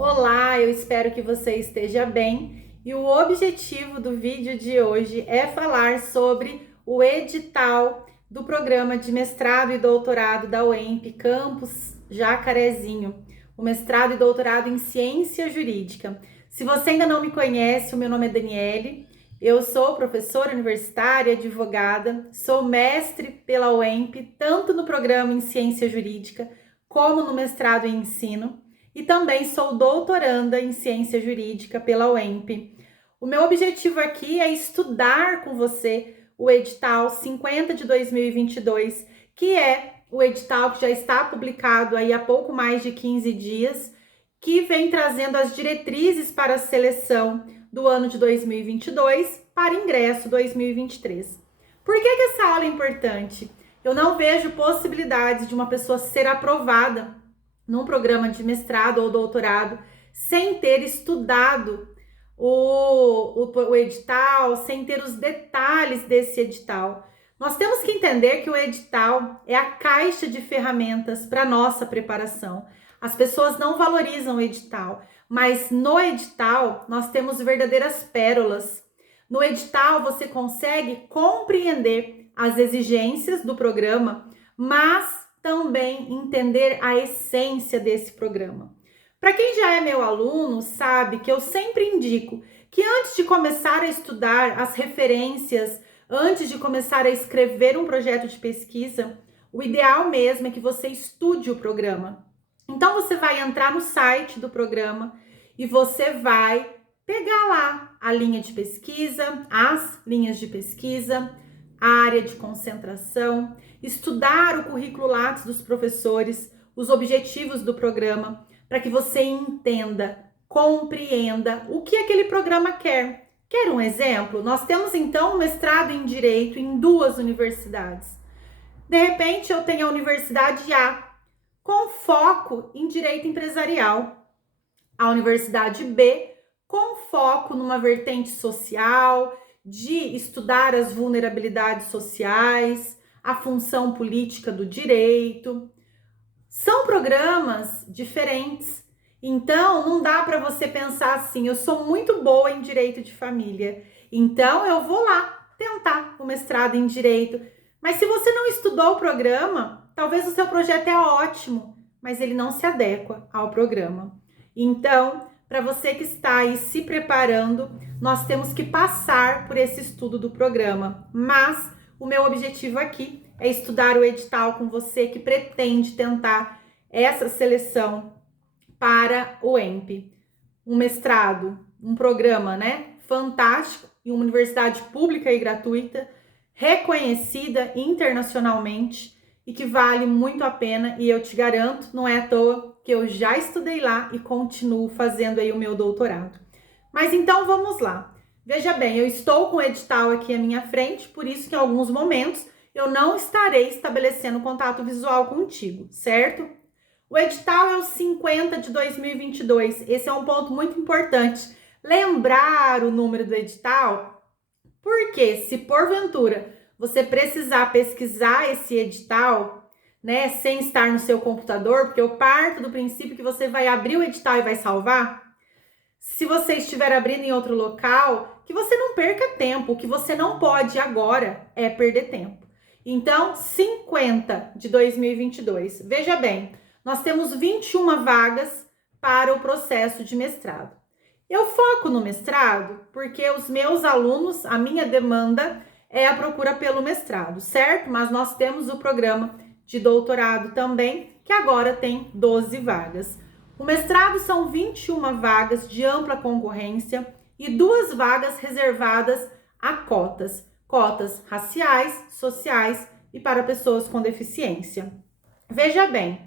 Olá, eu espero que você esteja bem e o objetivo do vídeo de hoje é falar sobre o edital do programa de mestrado e doutorado da UEMP Campus Jacarezinho, o mestrado e doutorado em Ciência Jurídica. Se você ainda não me conhece, o meu nome é Daniele, eu sou professora universitária, advogada, sou mestre pela UEMP, tanto no programa em Ciência Jurídica como no mestrado em Ensino. E também sou doutoranda em Ciência Jurídica pela UEMP. O meu objetivo aqui é estudar com você o edital 50 de 2022, que é o edital que já está publicado aí há pouco mais de 15 dias, que vem trazendo as diretrizes para a seleção do ano de 2022 para ingresso 2023. Por que essa aula é importante? Eu não vejo possibilidades de uma pessoa ser aprovada num programa de mestrado ou doutorado sem ter estudado o edital, sem ter os detalhes desse edital. Nós temos que entender que o edital é a caixa de ferramentas para nossa preparação. As pessoas não valorizam o edital, mas no edital nós temos verdadeiras pérolas. No edital você consegue compreender as exigências do programa, mas também entender a essência desse programa. Para quem já é meu aluno, sabe que eu sempre indico que antes de começar a estudar as referências, antes de começar a escrever um projeto de pesquisa, o ideal mesmo é que você estude o programa. Então você vai entrar no site do programa e você vai pegar lá a linha de pesquisa, as linhas de pesquisa, a área de concentração, estudar o currículo Lattes dos professores, os objetivos do programa, para que você entenda, compreenda o que aquele programa quer. Quer um exemplo? Nós temos então um mestrado em Direito em 2 universidades. De repente eu tenho a Universidade A, com foco em Direito Empresarial. A Universidade B, com foco numa vertente social, de estudar as vulnerabilidades sociais, a função política do direito. São programas diferentes. Então, não dá para você pensar assim, eu sou muito boa em direito de família, então eu vou lá tentar o mestrado em direito. Mas se você não estudou o programa, talvez o seu projeto é ótimo, mas ele não se adequa ao programa. Então, para você que está aí se preparando, nós temos que passar por esse estudo do programa. Mas o meu objetivo aqui é estudar o edital com você que pretende tentar essa seleção para o EMP. Um mestrado, um programa, né? Fantástico, em uma universidade pública e gratuita, reconhecida internacionalmente e que vale muito a pena, e eu te garanto, não é à toa que eu já estudei lá e continuo fazendo aí o meu doutorado. Mas então vamos lá. Veja bem, eu estou com o edital aqui à minha frente, por isso que em alguns momentos eu não estarei estabelecendo contato visual contigo, certo? O edital é o 50 de 2022. Esse é um ponto muito importante. Lembrar o número do edital, porque se porventura você precisar pesquisar esse edital, né, sem estar no seu computador, porque eu parto do princípio que você vai abrir o edital e vai salvar. Se você estiver abrindo em outro local, que você não perca tempo. O que você não pode agora é perder tempo. Então, 50 de 2022. Veja bem, nós temos 21 vagas para o processo de mestrado. Eu foco no mestrado porque os meus alunos, a minha demanda é a procura pelo mestrado, certo? Mas nós temos o programa de doutorado também, que agora tem 12 vagas. O mestrado são 21 vagas de ampla concorrência e 2 vagas reservadas a cotas raciais, sociais e para pessoas com deficiência. Veja bem,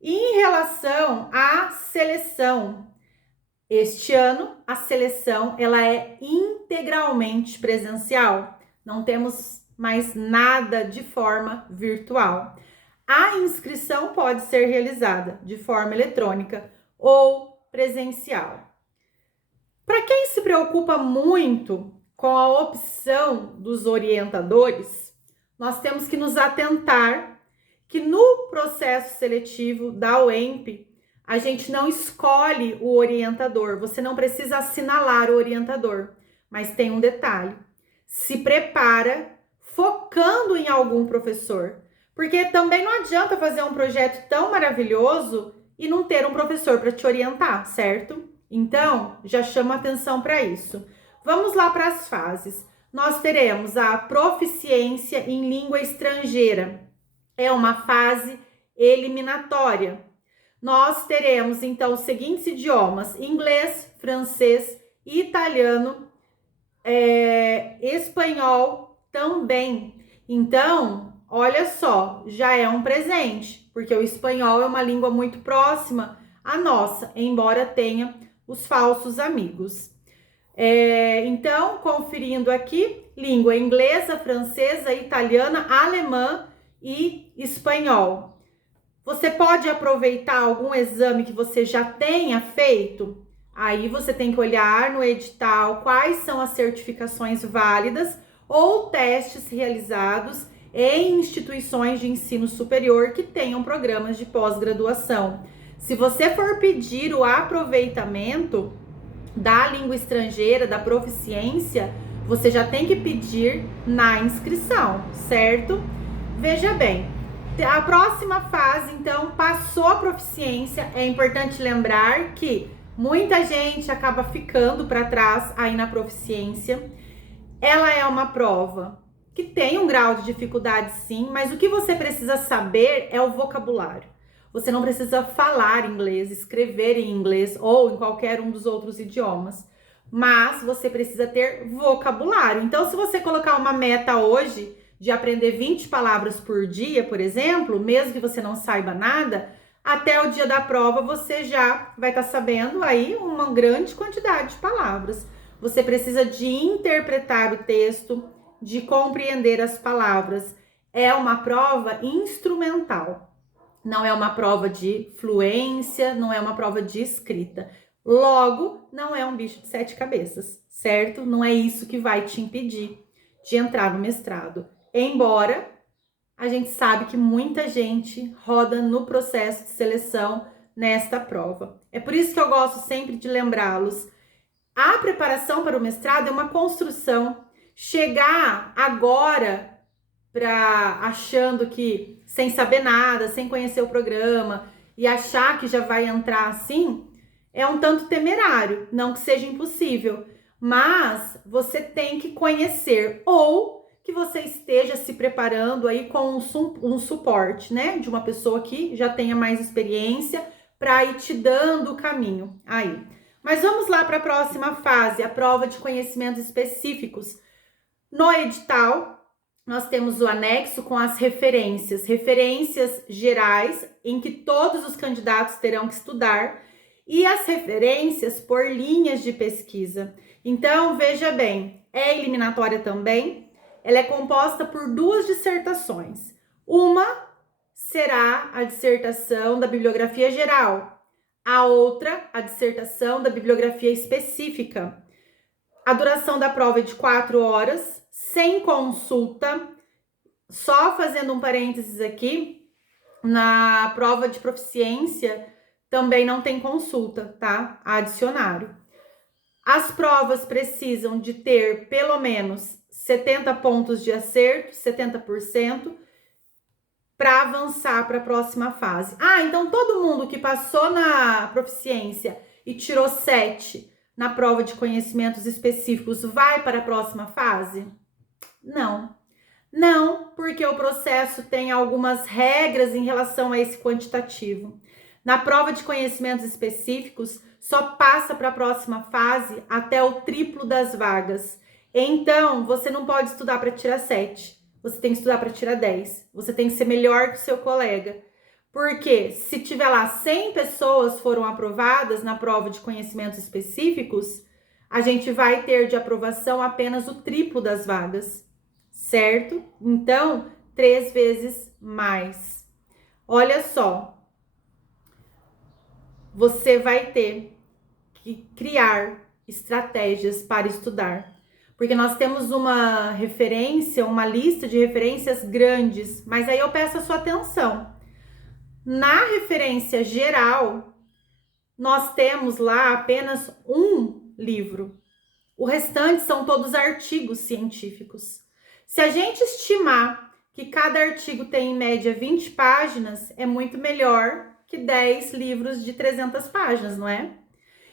em relação à seleção, este ano a seleção ela é integralmente presencial, não temos mais nada de forma virtual. A inscrição pode ser realizada de forma eletrônica ou presencial. Para quem se preocupa muito com a opção dos orientadores, nós temos que nos atentar que no processo seletivo da UEMP, a gente não escolhe o orientador, você não precisa assinalar o orientador, mas tem um detalhe: se prepara focando em algum professor, porque também não adianta fazer um projeto tão maravilhoso e não ter um professor para te orientar, certo? Então, já chama atenção para isso. Vamos lá para as fases. Nós teremos a proficiência em língua estrangeira. É uma fase eliminatória. Nós teremos, então, os seguintes idiomas: inglês, francês, italiano, espanhol também. Então, olha só, já é um presente, porque o espanhol é uma língua muito próxima à nossa, embora tenha os falsos amigos. Então, conferindo aqui, língua inglesa, francesa, italiana, alemã e espanhol. Você pode aproveitar algum exame que você já tenha feito? Aí você tem que olhar no edital quais são as certificações válidas ou testes realizados em instituições de ensino superior que tenham programas de pós-graduação. Se você for pedir o aproveitamento da língua estrangeira, da proficiência, você já tem que pedir na inscrição, certo? Veja bem, a próxima fase, então, passou a proficiência. É importante lembrar que muita gente acaba ficando para trás aí na proficiência. Ela é uma prova que tem um grau de dificuldade, sim, mas o que você precisa saber é o vocabulário. Você não precisa falar inglês, escrever em inglês ou em qualquer um dos outros idiomas, mas você precisa ter vocabulário. Então, se você colocar uma meta hoje de aprender 20 palavras por dia, por exemplo, mesmo que você não saiba nada, até o dia da prova você já vai estar sabendo aí uma grande quantidade de palavras. Você precisa de interpretar o texto, de compreender as palavras. É uma prova instrumental. Não é uma prova de fluência, não é uma prova de escrita. Logo, não é um bicho de 7 cabeças, certo? Não é isso que vai te impedir de entrar no mestrado. Embora a gente sabe que muita gente roda no processo de seleção nesta prova. É por isso que eu gosto sempre de lembrá-los. A preparação para o mestrado é uma construção. Chegar agora achando que sem saber nada, sem conhecer o programa e achar que já vai entrar assim, é um tanto temerário, não que seja impossível, mas você tem que conhecer ou que você esteja se preparando aí com um suporte, né, de uma pessoa que já tenha mais experiência para ir te dando o caminho aí. Mas vamos lá para a próxima fase, a prova de conhecimentos específicos. No edital, nós temos o anexo com as referências gerais, em que todos os candidatos terão que estudar, e as referências por linhas de pesquisa. Então, veja bem, é eliminatória também, ela é composta por 2 dissertações. Uma será a dissertação da bibliografia geral, a outra, a dissertação da bibliografia específica. A duração da prova é de 4 horas, sem consulta. Só fazendo um parênteses aqui, na prova de proficiência também não tem consulta, tá? Adicionário. As provas precisam de ter pelo menos 70 pontos de acerto, 70%, para avançar para a próxima fase. Então todo mundo que passou na proficiência e tirou 7 na prova de conhecimentos específicos vai para a próxima fase? Não, porque o processo tem algumas regras em relação a esse quantitativo. Na prova de conhecimentos específicos, só passa para a próxima fase até o triplo das vagas. Então, você não pode estudar para tirar 7. Você tem que estudar para tirar 10. Você tem que ser melhor que o seu colega. Porque se tiver lá 100 pessoas foram aprovadas na prova de conhecimentos específicos, a gente vai ter de aprovação apenas o triplo das vagas, certo? Então, 3 vezes mais. Olha só, você vai ter que criar estratégias para estudar, porque nós temos uma referência, uma lista de referências grandes, mas aí eu peço a sua atenção. Na referência geral, nós temos lá apenas um livro. O restante são todos artigos científicos. Se a gente estimar que cada artigo tem em média 20 páginas, é muito melhor que 10 livros de 300 páginas, não é?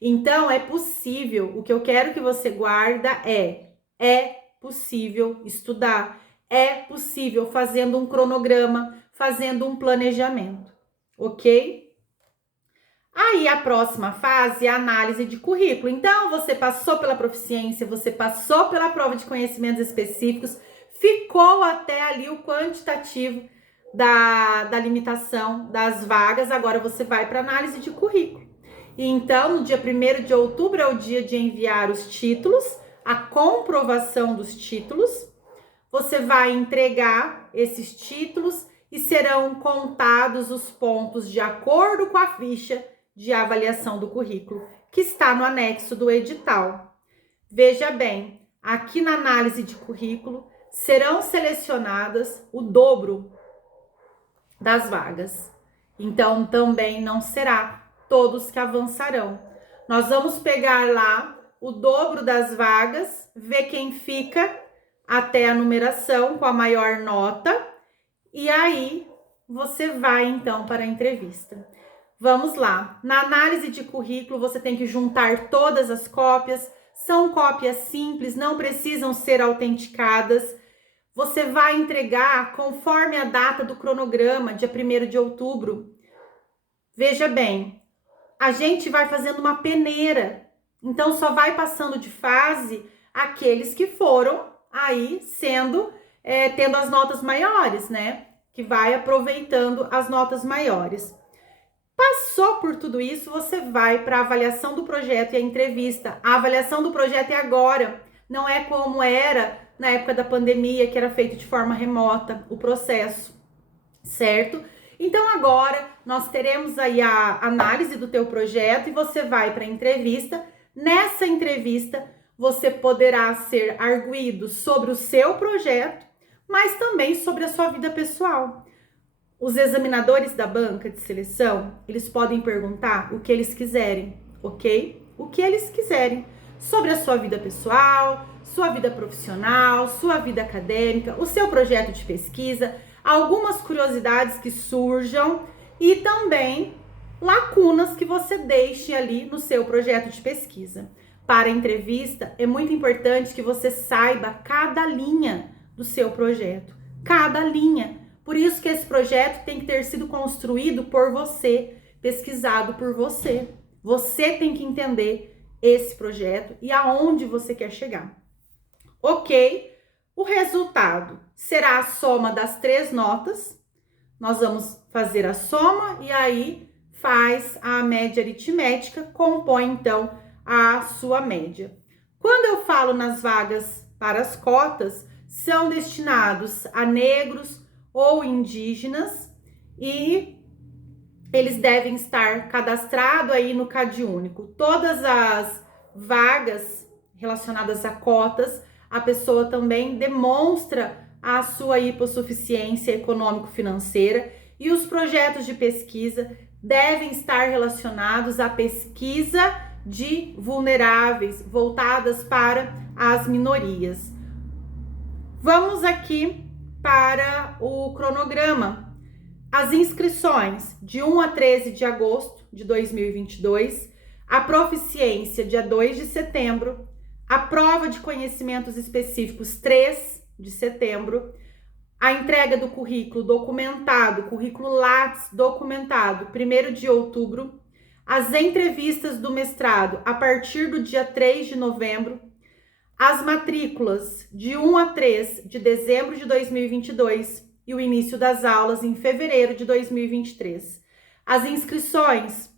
Então, é possível, o que eu quero que você guarda é possível estudar, é possível fazendo um cronograma, fazendo um planejamento, ok? Aí a próxima fase é a análise de currículo. Então, você passou pela proficiência, você passou pela prova de conhecimentos específicos, ficou até ali o quantitativo da limitação das vagas, agora você vai para análise de currículo. E então, no dia 1º de outubro é o dia de enviar os títulos, a comprovação dos títulos. Você vai entregar esses títulos e serão contados os pontos de acordo com a ficha de avaliação do currículo, que está no anexo do edital. Veja bem, aqui na análise de currículo serão selecionadas o dobro das vagas. Então, também não será todos que avançarão. Nós vamos pegar lá o dobro das vagas, ver quem fica até a numeração com a maior nota, e aí você vai então para a entrevista. Vamos lá. Na análise de currículo, você tem que juntar todas as cópias. São cópias simples, não precisam ser autenticadas. Você vai entregar conforme a data do cronograma, dia 1º de outubro. Veja bem, a gente vai fazendo uma peneira. Então, só vai passando de fase aqueles que foram aí tendo as notas maiores, né? Que vai aproveitando as notas maiores. Passou por tudo isso, você vai para a avaliação do projeto e a entrevista. A avaliação do projeto é agora, não é como era na época da pandemia, que era feito de forma remota, o processo, certo? Então agora nós teremos aí a análise do teu projeto e você vai para a entrevista. Nessa entrevista, você poderá ser arguido sobre o seu projeto, mas também sobre a sua vida pessoal. Os examinadores da banca de seleção, eles podem perguntar o que eles quiserem, ok? O que eles quiserem sobre a sua vida pessoal, sua vida profissional, sua vida acadêmica, o seu projeto de pesquisa, algumas curiosidades que surjam e também lacunas que você deixe ali no seu projeto de pesquisa. Para a entrevista, é muito importante que você saiba cada linha do seu projeto, cada linha. Por isso que esse projeto tem que ter sido construído por você, pesquisado por você. Você tem que entender esse projeto e aonde você quer chegar. Ok? O resultado será a soma das 3 notas. Nós vamos fazer a soma e aí faz a média aritmética, compõe então a sua média. Quando eu falo nas vagas para as cotas, são destinados a negros ou indígenas e eles devem estar cadastrados aí no CadÚnico. Todas as vagas relacionadas a cotas, a pessoa também demonstra a sua hipossuficiência econômico-financeira e os projetos de pesquisa devem estar relacionados à pesquisa de vulneráveis, voltadas para as minorias. Vamos aqui para o cronograma. As inscrições de 1 a 13 de agosto de 2022, a proficiência dia 2 de setembro, a prova de conhecimentos específicos 3 de setembro, a entrega do currículo documentado, currículo Lattes documentado 1º de outubro, as entrevistas do mestrado a partir do dia 3 de novembro, as matrículas de 1 a 3 de dezembro de 2022 e o início das aulas em fevereiro de 2023. As inscrições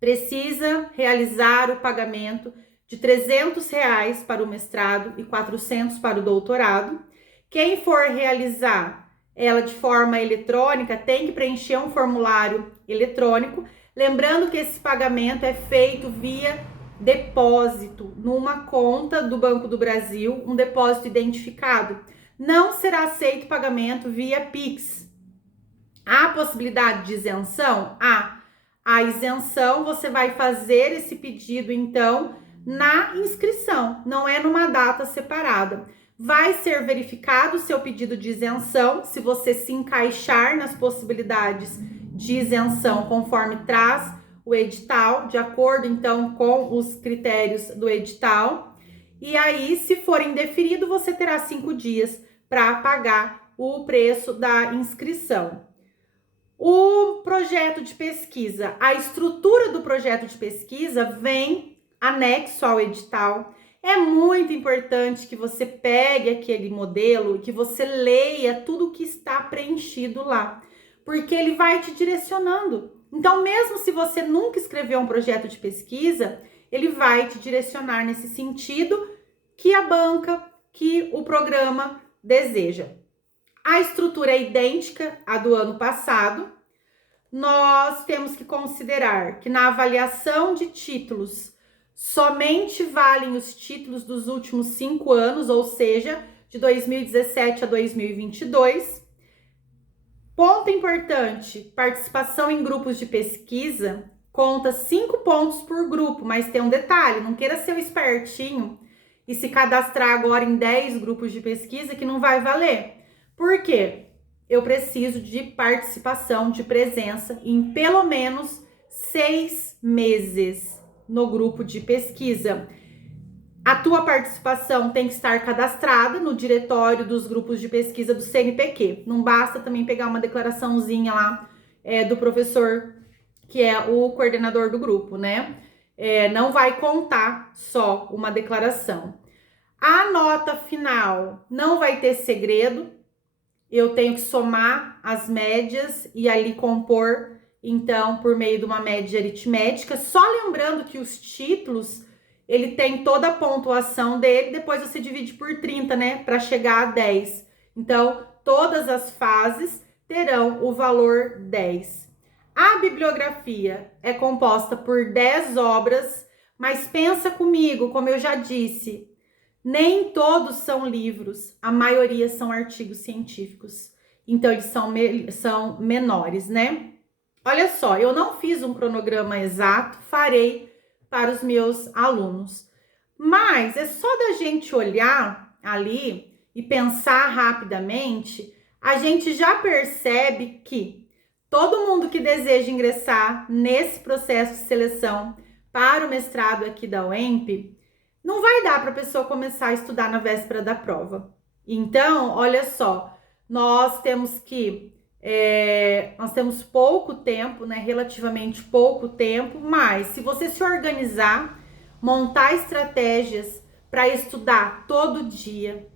precisa realizar o pagamento de R$300 para o mestrado e R$400 para o doutorado. Quem for realizar ela de forma eletrônica tem que preencher um formulário eletrônico. Lembrando que esse pagamento é feito via depósito numa conta do Banco do Brasil, um depósito identificado. Não será aceito pagamento via Pix. Há possibilidade de isenção? Há. a isenção, você vai fazer esse pedido, então, na inscrição, não é numa data separada. Vai ser verificado o seu pedido de isenção, se você se encaixar nas possibilidades de isenção conforme traz o edital, de acordo, então, com os critérios do edital. E aí, se for indeferido, você terá 5 dias para pagar o preço da inscrição. O projeto de pesquisa, a estrutura do projeto de pesquisa vem anexo ao edital. É muito importante que você pegue aquele modelo e que você leia tudo que está preenchido lá, porque ele vai te direcionando. Então, mesmo se você nunca escreveu um projeto de pesquisa, ele vai te direcionar nesse sentido que a banca, que o programa deseja. A estrutura é idêntica à do ano passado. Nós temos que considerar que na avaliação de títulos, somente valem os títulos dos últimos 5 anos, ou seja, de 2017 a 2022. Ponto importante, participação em grupos de pesquisa conta 5 pontos por grupo, mas tem um detalhe, não queira ser o espertinho e se cadastrar agora em 10 grupos de pesquisa que não vai valer. Por quê? Eu preciso de participação, de presença em pelo menos 6 meses no grupo de pesquisa. A tua participação tem que estar cadastrada no diretório dos grupos de pesquisa do CNPq. Não basta também pegar uma declaraçãozinha lá do professor, que é o coordenador do grupo, né? Não vai contar só uma declaração. A nota final não vai ter segredo. Eu tenho que somar as médias e ali compor, então, por meio de uma média aritmética. Só lembrando que os títulos, ele tem toda a pontuação dele, depois você divide por 30, né, para chegar a 10. Então, todas as fases terão o valor 10. A bibliografia é composta por 10 obras, mas pensa comigo, como eu já disse, nem todos são livros, a maioria são artigos científicos. Então, eles são menores, né? Olha só, eu não fiz um cronograma exato, farei para os meus alunos. Mas é só da gente olhar ali e pensar rapidamente, a gente já percebe que todo mundo que deseja ingressar nesse processo de seleção para o mestrado aqui da UEMP, não vai dar para a pessoa começar a estudar na véspera da prova. Então, olha só, nós temos pouco tempo, né? Relativamente pouco tempo, mas se você se organizar, montar estratégias para estudar todo dia,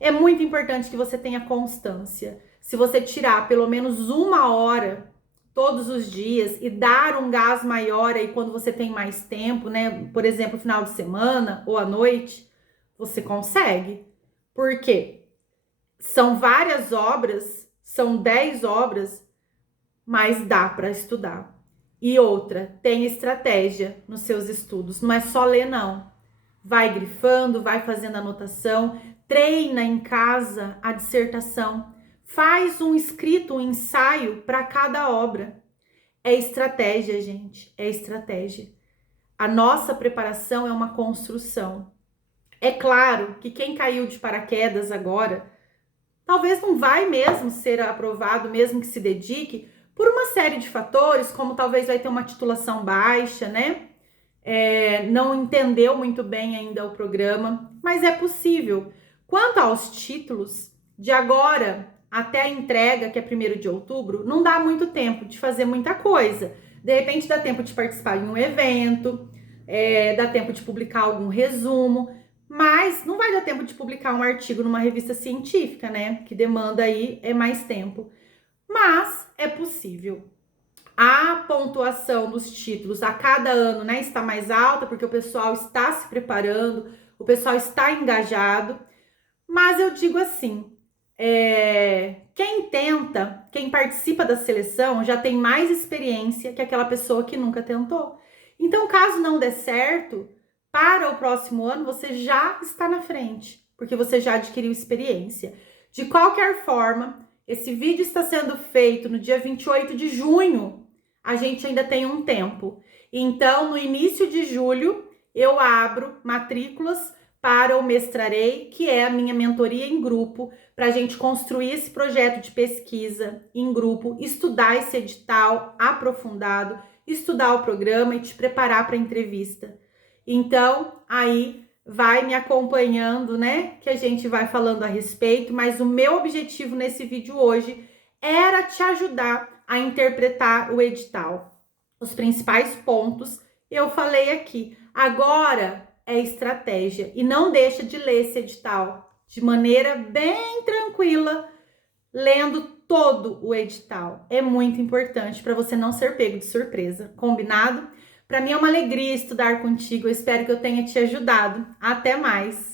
é muito importante que você tenha constância. Se você tirar pelo menos 1 hora todos os dias e dar um gás maior aí quando você tem mais tempo, né? Por exemplo, final de semana ou à noite, você consegue. Por quê? São várias obras, são 10 obras, mas dá para estudar. E outra, tem estratégia nos seus estudos, não é só ler não. Vai grifando, vai fazendo anotação, treina em casa a dissertação, faz um escrito, um ensaio para cada obra. É estratégia, gente, é estratégia. A nossa preparação é uma construção. É claro que quem caiu de paraquedas agora, talvez não vai mesmo ser aprovado, mesmo que se dedique, por uma série de fatores, como talvez vai ter uma titulação baixa, né? Não entendeu muito bem ainda o programa, mas é possível. Quanto aos títulos, de agora até a entrega, que é 1º de outubro, não dá muito tempo de fazer muita coisa. De repente dá tempo de participar de um evento, dá tempo de publicar algum resumo, mas não vai dar tempo de publicar um artigo numa revista científica, né? Que demanda aí mais tempo. Mas é possível. A pontuação dos títulos a cada ano, né, está mais alta, porque o pessoal está se preparando, o pessoal está engajado. Mas eu digo assim, quem participa da seleção já tem mais experiência que aquela pessoa que nunca tentou. Então, caso não dê certo, para o próximo ano você já está na frente, porque você já adquiriu experiência. De qualquer forma, esse vídeo está sendo feito no dia 28 de junho, a gente ainda tem um tempo. Então, no início de julho, eu abro matrículas para o Mestrarei, que é a minha mentoria em grupo, para a gente construir esse projeto de pesquisa em grupo, estudar esse edital aprofundado, estudar o programa e te preparar para a entrevista. Então, aí vai me acompanhando, né? Que a gente vai falando a respeito, mas o meu objetivo nesse vídeo hoje era te ajudar a interpretar o edital. Os principais pontos eu falei aqui. Agora é estratégia e não deixa de ler esse edital de maneira bem tranquila, lendo todo o edital. É muito importante para você não ser pego de surpresa. Combinado? Para mim é uma alegria estudar contigo. Eu espero que eu tenha te ajudado. Até mais!